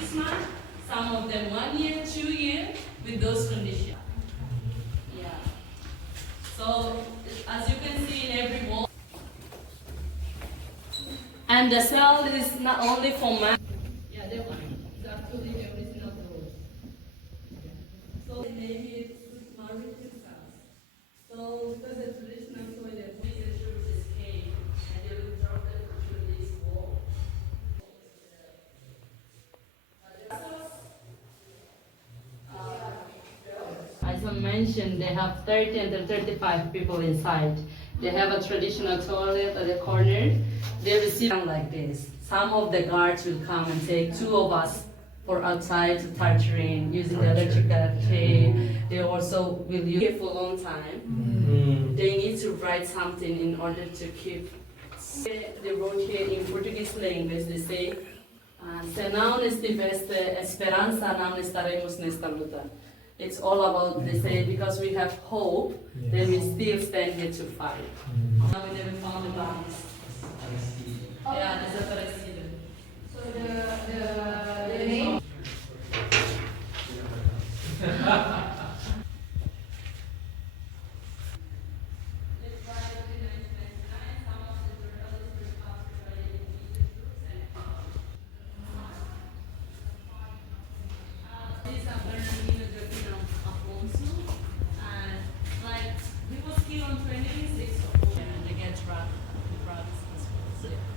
6 months, some of them 1 year, 2 years, with those conditions. Yeah. So as you can see in every wall, and the cell is not only for man. Yeah, that one. It's actually the original door. So they name it Mauritius house. So because the traditional toilet, we just through this cave, and they will drop them through this wall. As I mentioned, they have 30 and 35 people inside. They have a traditional toilet at the corner. They receive them like this. Some of the guards will come and take 2 of us for outside torturing using the electrical chain. They also will use it for a long time. They need to write something in order to keep. They wrote here in Portuguese language. They say, "Se não estiveste esperança, não estaremos nesta luta." It's all about, they say, because we have hope, then we still stand here to fight. Now we never found the bodies. Yeah, desaparecido. So the name? He was killed on 26 of and they get drugs as well.